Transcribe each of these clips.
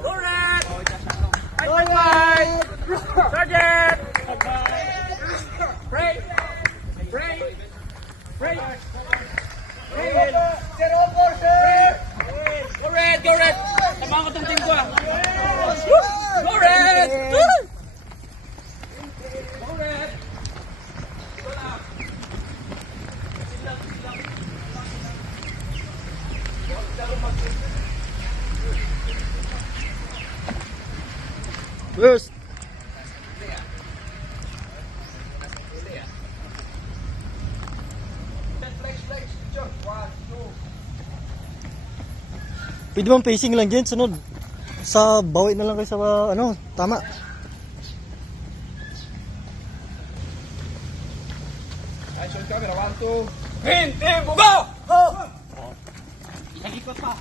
Correct! Bye-bye! Sergeant! Pray! Pray! Pray! Correct! Correct! Tama ko itong team ko ah! Correct! Correct! Yes. Pwede bang pacing lang dyan, sunod. Sa bawi na lang kayo sa ano, tama. Action camera, 1, 2. Green team, go! Nag-ikot pa.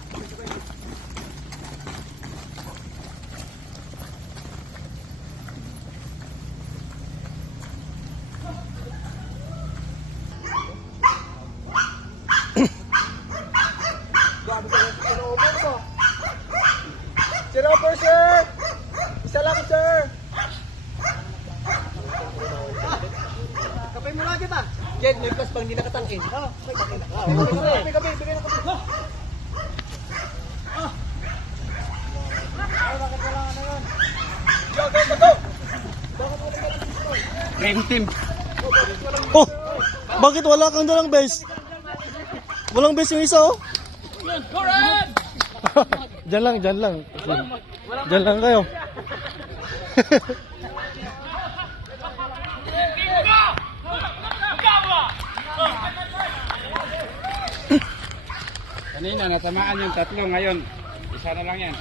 Sir over, sir! Isa lang, sir! Kapay mo lagi ba? Jen, may plus pang hindi nakatangin. Bigay na kape. Green team. Oh! Bakit wala kang dalang base? Walang base yung isa, oh? Correct! Diyan lang, diyan lang. Diyan lang kayo. Kanina natamaan yung tatlo, ngayon isa na lang yan.